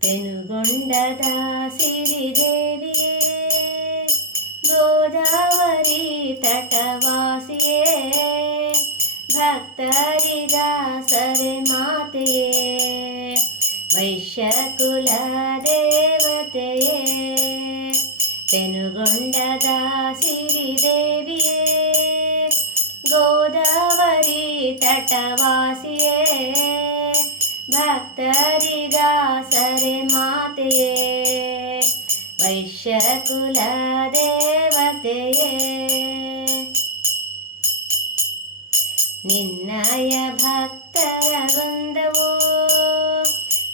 ಪೆನುಗೊಂಡದ ಸಿರಿದೇವಿಯೇ, ಗೋದಾವರಿ ತಟವಾಸಿಯೇ, ಭಕ್ತರಿದಾಸರೆ ಮಾತೆಯೇ, ವೈಶ್ಯಕುಲ ದೇವತೆಯೇ. ಪೆನುಗೊಂಡದ ಸಿರಿದೇವಿಯೇ, ಗೋದಾವರಿ ತಟವಾಸಿಯೇ, ಭಕ್ತರಿದಾಸರೆ ಮಾತೆಯೇ, ವೈಶ್ಯಕುಲ ದೇವತೆಯೇ. ನಿನ್ನಯ ಭಕ್ತರ ವೃಂದವೋ,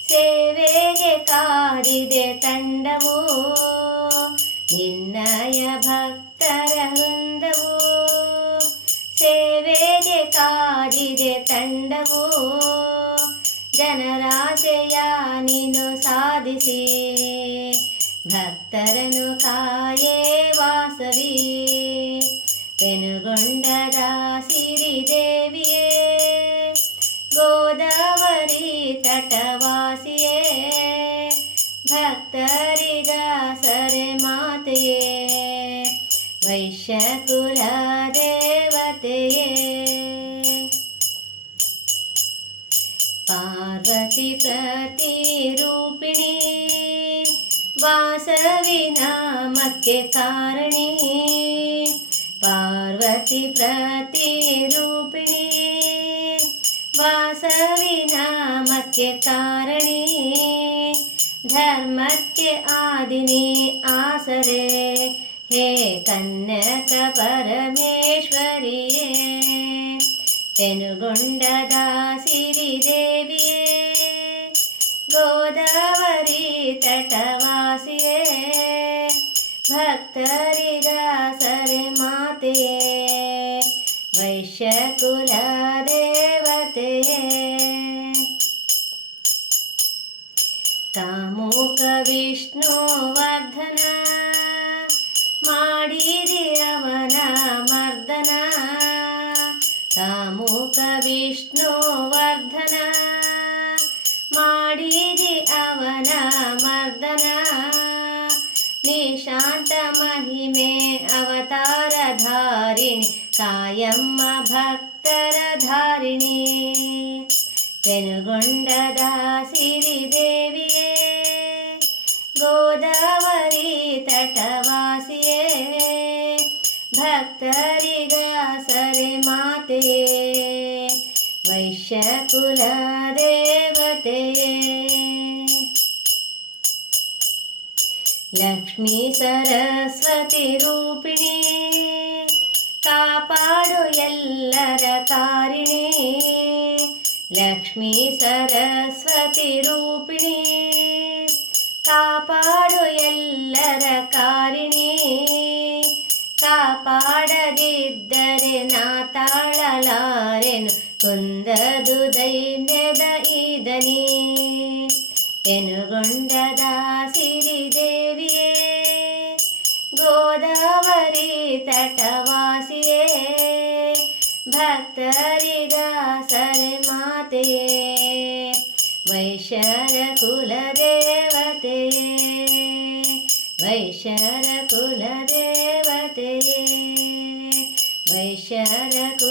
ಸೇವೆಗೆ ಕಾದಿದೆ ತಂಡವೋ. ನಿನ್ನಯ ಭಕ್ತರ ವೃಂದವೋ, ಸೇವೆಗೆ ಕಾದಿದೆ ತಂಡವೋ. ಜನರಾಸೆಯ ನೀನು ಸಾಧಿಸಿ, ಭಕ್ತರನ್ನು ಕಾಯೇ ವಾಸವಿ. ಪೆನುಗೊಂಡದ ಸಿರಿದೇವಿಯೇ, ಗೋದಾವರಿ ತಟವಾಸಿಯೇ, ಭಕ್ತರಿದಾಸರೆ ಮಾತೆಯೇ, ವೈಶ್ಯಕುಲ ದೇವತೆಯೇ. ಪಾರ್ವತಿ ಪ್ರತಿರೂಪಿಣಿ, ವಾಸವಿ ನಾಮಕ್ಕೆ ಕಾರಣಿ. ಪಾರ್ವತಿ ಪ್ರತಿರೂಪಿಣಿ, ವಾಸವಿ ನಾಮಕ್ಕೆ ಕಾರಣಿ. ಧರ್ಮಕ್ಕೆ ಆದಿನಿ ಆಸರೆ, ಹೇ ಕನ್ಯಕ ಪರಮೇಶ್ವರಿಯೇ. ಪೆನುಗೊಂಡದ ಸಿರಿದೇವಿಯೇ, ಗೋದಾವರಿ ತಟವಾಸಿಯೇ, ಭಕ್ತರಿದಾಸರೆ ಮಾತೆಯೇ, ವೈಶ್ಯಕುಲ ದೇವತೆಯೇ. ಕಾಮುಕ ವಿಷ್ಣುವರ್ಧನ, ಮಾಡಿದಿ ಅವನ ಮರ್ದನ. ಕಾಮುಕ ವಿಷ್ಣುವರ್ಧನ, ಮಾಡಿದಿ ಅವನ ಮರ್ದನ. ನಿಶಾಂತ ಮಹಿಮೆ ಅವತಾರ ಧಾರಿಣಿ, ಕಾಯಮ್ಮ ಭಕ್ತರ ಧಾರಿಣಿ. ಪೆನುಗೊಂಡದ ಸಿರಿದೇವಿಯೇ, ಗೋದಾವರಿ ತಟವಾಸಿಯೇ, ಭಕ್ತರಿದಾಸರೆ ಮಾತೆಯೇ, ವೈಶ್ಯಕುಲ ದೇವತೆಯೇ. ಲಕ್ಷ್ಮೀ ಸರಸ್ವತಿ ರೂಪಿಣಿ, ಕಾಪಾಡು ಎಲ್ಲರ ಕಾರಿಣಿ. ಲಕ್ಷ್ಮೀ ಸರಸ್ವತಿ ರೂಪಿಣಿ, ಕಾಪಾಡು ಎಲ್ಲರ ಕಾರಿಣಿ. ಕಾಪಾಡದಿದ್ದರೆ ನಾ ತಾಳಲಾರೆನು, ಕುಂದದು ದೈನ್ಯದ ಈದನಿ. ಪೆನುಗೊಂಡದ ಸಿರಿದೇವಿಯೇ, ಗೋದಾವರಿ ತಟವಾಸಿಯೇ, ಭಕ್ತರಿದಾಸರೆ ಮಾತೆಯೇ, ವೈಶ್ಯಕುಲ ದೇವತೆಯೇ. ವೈಶ್ಯಕುಲ ದೇವತೆಯೇ, ವೈಶ್ಯಕುಲ